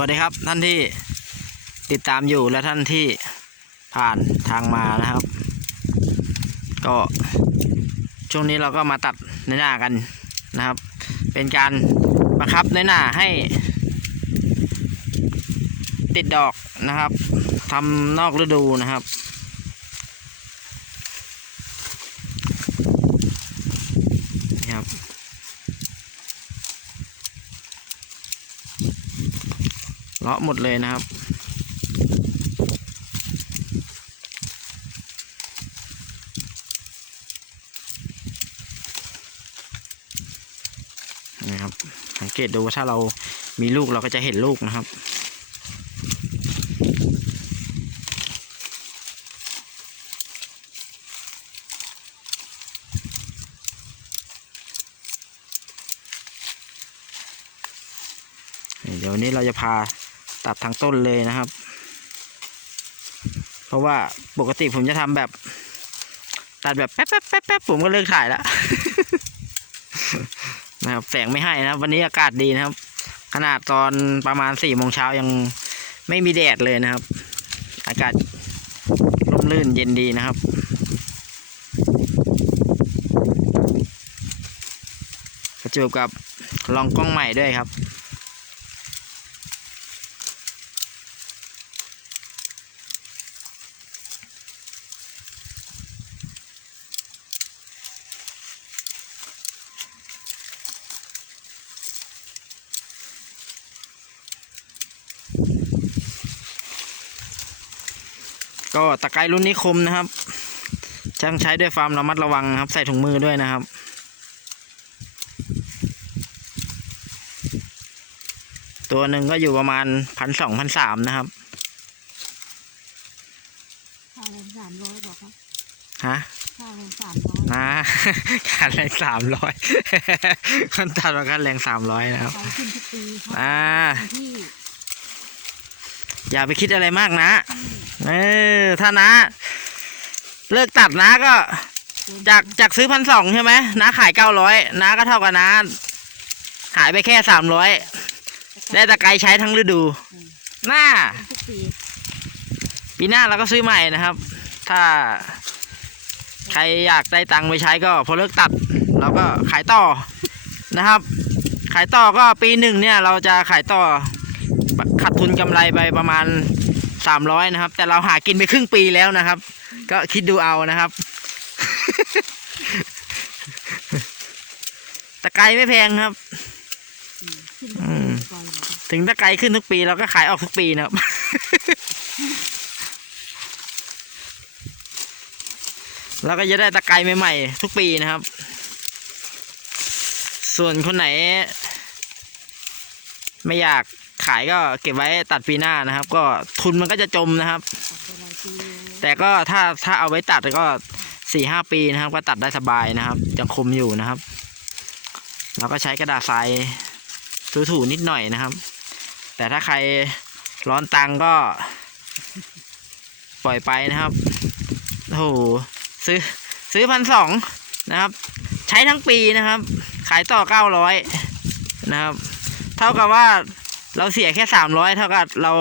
วัสดีครับท่านที่ติดตามอยู่และท่านที่ผ่านทางมานะครับ ก็ช่วงนี้เราก็มาตัดในหน้ากันนะครับ เป็นการบังคับในหน้าให้ ติดดอกนะครับทำนอกฤดูนะครับ นี่ครับ เลาะหมดเลยนะครับนี่ครับ สังเกตดูว่าถ้าเรามีลูกเราก็จะเห็นลูกนะครับเดี๋ยววันนี้เราจะพา ตัดทั้งต้นเลยนะครับ เพราะว่าปกติผมจะทำแบบ ตัดแบบแป๊บแป๊บแป๊บแป๊บผมก็เลิกถ่ายแล้วนะครับแสงไม่ให้นะครับ วันนี้อากาศดีนะครับ ขนาดตอนประมาณสี่โมงเช้ายังไม่มีแดดเลยนะครับ อากาศร่มรื่นเย็นดีนะครับประจวบกับลองกล้องใหม่ด้วยครับ ก็ตะไคร้รุ่นนี้คมนะครับช่างใช้ด้วยความระมัดระวังนะครับ ใส่ถุงมือด้วยนะครับ ตัวหนึ่งก็อยู่ประมาณพันสองพันสามนะครับค่าแรงสามร้อยบอกครับฮะค่าแรงสามร้อยนะการแรงสามร้อยคนตัดมาการแรงสามร้อยนะครับขายขึ้นทุกปีครับอ่า ที่ อย่าไปคิดอะไรมากนะเออถ้านะ เลิกตัดนะก็ จากจากซื้อพันสองใช่ไหมน้าขายเก้าร้อยน้าก็เท่ากับน้าขายไปแค่สามร้อยได้ตะไคร้ใช้ทั้งฤดู หน้า ปีหน้าเราก็ซื้อใหม่นะครับ ถ้า ใครอยากได้ตังค์ไปใช้ก็ พอเลิกตัด เราก็ขายต่อนะครับ ขายต่อก็ปีหนึ่งเนี่ย เราจะขายต่อ ขาดทุนกำไรไปประมาณสามร้อยนะครับ แต่เราหากินไปครึ่งปีแล้วนะครับ ก็คิดดูเอานะครับ ตะไคร้ไม่แพงครับถึงตะไคร้ขึ้นทุกปีเราก็ขายออกทุกปีนะครับแล้วก็จะได้ตะไคร้ใหม่ๆทุกปีนะครับ ส่วนคนไหน ไม่อยาก ขายก็เก็บไว้ตัดปีหน้านะครับ ก็ทุนมันก็จะจมนะครับตัดไปหลายปีเลยแต่ก็ถ้าถ้าเอาไว้ตัดก็สี่ห้าปีนะครับ ก็ตัดได้สบายนะครับยังคมอยู่นะครับเราก็ใช้กระดาษทรายถูๆนิดหน่อยนะครับ แต่ถ้าใครร้อนตังก็ ปล่อยไปนะครับโอ้โหซื้อซื้อพันสองนะครับ ใช้ทั้งปีนะครับ ขายต่อเก้าร้อยนะครับ เท่ากับว่า เราเสียแค่สามร้อยเท่ากับเรา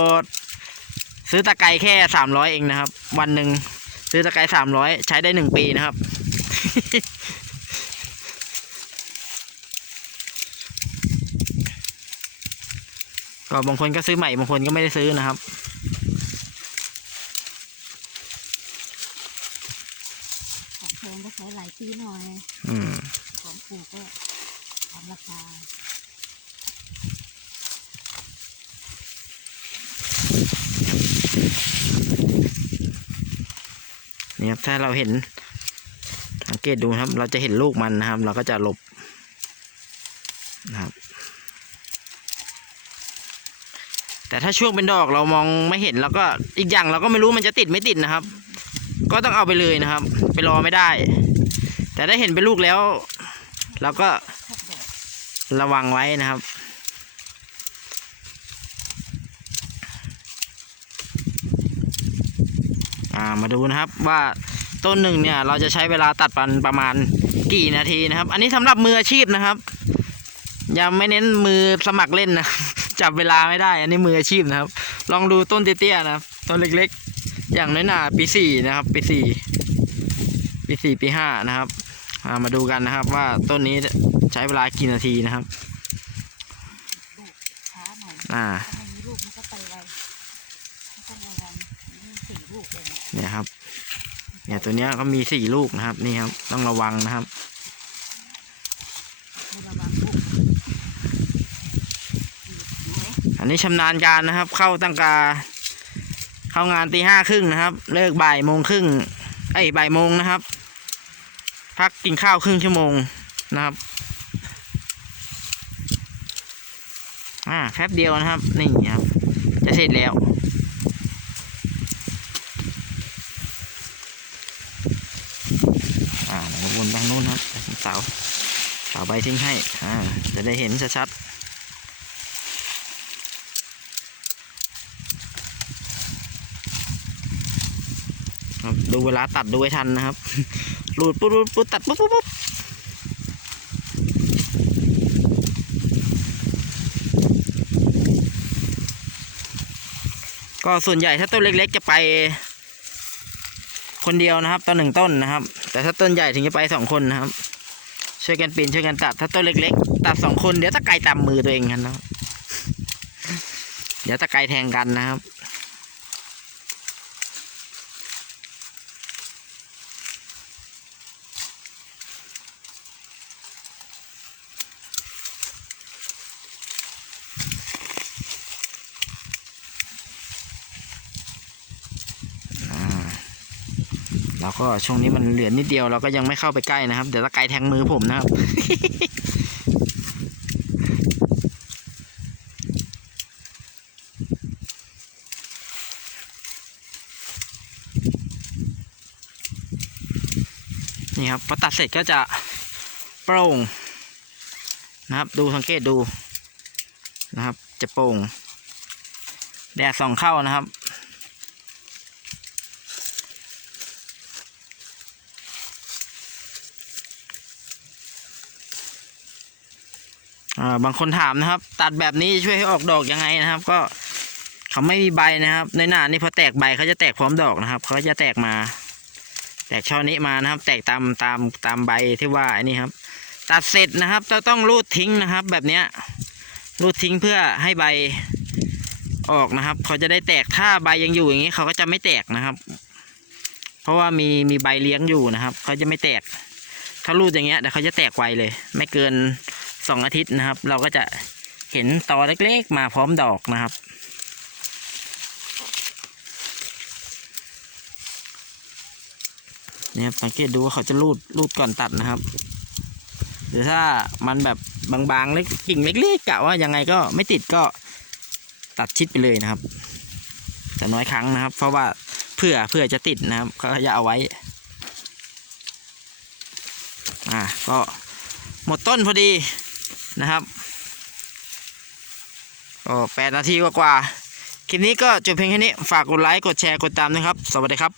ซื้อตะไคร้แค่สามร้อยเองนะครับ วันหนึ่งซื้อตะไคร้สามร้อยใช้ได้หนึ่งปีนะครับ ก็บางคนก็ซื้อใหม่บางคนก็ไม่ได้ซื้อนะครับของแพงก็ใช้หลายปีหน่อย อืม ของปลูกก็ทำราคา นี่ครับถ้าเราเห็นสังเกตดูครับ เราจะเห็นลูกมันนะครับ เราก็จะหลบนะครับ แต่ถ้าช่วงเป็นดอกเรามองไม่เห็นเราก็อีกอย่างเราก็ไม่รู้มันจะติดไม่ติดนะครับ ก็ต้องเอาไปเลยนะครับ ไปรอไม่ได้ แต่ถ้าเห็นเป็นลูกแล้ว เราก็ระวังไว้นะครับ อ่ามาดูนะครับว่าต้นหนึ่งเนี่ยเราจะใช้เวลาตัดปันประมาณกี่นาทีนะครับ อันนี้สำหรับมืออาชีพนะครับยังไม่เน้นมือสมัครเล่นนะจับเวลาไม่ได้ อันนี้มืออาชีพนะครับ ลองดูต้นเตี้ยๆนะครับต้นเล็กๆ อย่างน้อยหนาปีสี่นะครับปีสี่ปีสี่ปีห้านะครับามาดูกันนะครับว่าต้นนี้ใช้เวลากี่นาทีนะครับ อ่า ถ้าไม่มีลูกมันก็ไปไวมันก็ระวังนี่สี่ลูกเลยนะ เนี่ยครับ เนี่ยตัวเนี้ยก็มีสี่ลูกนะครับ นี่ครับ ต้องระวังนะครับอันนี้ชำนาญการนะครับ เข้าตั้งกา เข้างานตีห้าครึ่งนะครับ เลิกบ่ายโมงครึ่งไอ้บ่ายโมงนะครับ พักกินข้าวครึ่งชั่วโมงนะครับอ่าแป๊บเดียวนะครับ นี่ครับ จะเสร็จแล้ว อ่าเดี๋ย วนทางนู้นครับเสาเสาใบทิ้งให้อ่าจะได้เห็นชัดๆครับดูเวลาตัดดูให้ทันนะครับหลุดปุ๊บปุ๊บปุ๊บตัดปุ๊บปุ๊บปุ๊บก็ส่วนใหญ่ถ้าต้นเล็ก ๆ จะไปคนเดียวนะครับต้นหนึ่งต้นนะครับ แต่ถ้าต้นใหญ่ถึงจะไปสองคนนะครับ ช่วยกันปีนช่วยกันตัด ถ้าต้นเล็ก ๆ ตัดสองคนเดี๋ยวตะไคร่ตามมือตัวเองกันนะเดี๋ยวตะไคร่แทงกันนะครับ แล้วก็ช่วงนี้มันเหลือนิดเดียวเราก็ยังไม่เข้าไปใกล้นะครับ เดี๋ยวตะไคร้แทงมือผมนะครับ นี่ครับพอตัดเสร็จก็จะโปร่งนะครับ ดูสังเกตดูนะครับ จะโปร่งแดดส่องเข้านะครับ อ่าบางคนถามนะครับ ตัดแบบนี้ช่วยให้ออกดอกยังไงนะครับ ก็เขาไม่มีใบนะครับในหน้านี่พอแตกใบเขาจะแตกพร้อมดอกนะครับเขาจะแตกมา แตกช่อนี้มานะครับ แตกตามตามตามใบที่ว่าอ้นี่ครับ ตัดเสร็จนะครับจะต้องรูดทิ้งนะครับ แบบเนี้ยรูดทิ้งเพื่อให้ใบออกนะครับเขาจะได้แตกถ้าใบยังอยู่อย่างนี้เขาก็จะไม่แตกนะครับ เพราะว่ามีมีใบเลี้ยงอยู่นะครับเขาจะไม่แตก ถ้ารูดอย่างเงี้ยเดี๋ยวเขาจะแตกไวเลย ไม่เกิน สองอาทิตย์นะครับ เราก็จะเห็นตอเล็กๆมาพร้อมดอกนะครับ เนี่ยครับสังเกตดูว่าเขาจะรูดรูดก่อนตัดนะครับหรือถ้ามันแบบบางๆเล็กกิ่งเล็กๆกะว่ายังไงก็ไม่ติดก็ตัดชิดไปเลยนะครับ แต่น้อยครั้งนะครับ เพราะว่าเพื่อเพื่อจะติดนะครับเขาก็จะเอาไว้อ่าก็หมดต้นพอดี นะครับโอ้แปดนาทีกว่าๆคลิปนี้ก็จบเพียงแค่นี้ฝากกดไลค์กดแชร์กดตามนะครับ สวัสดีครับ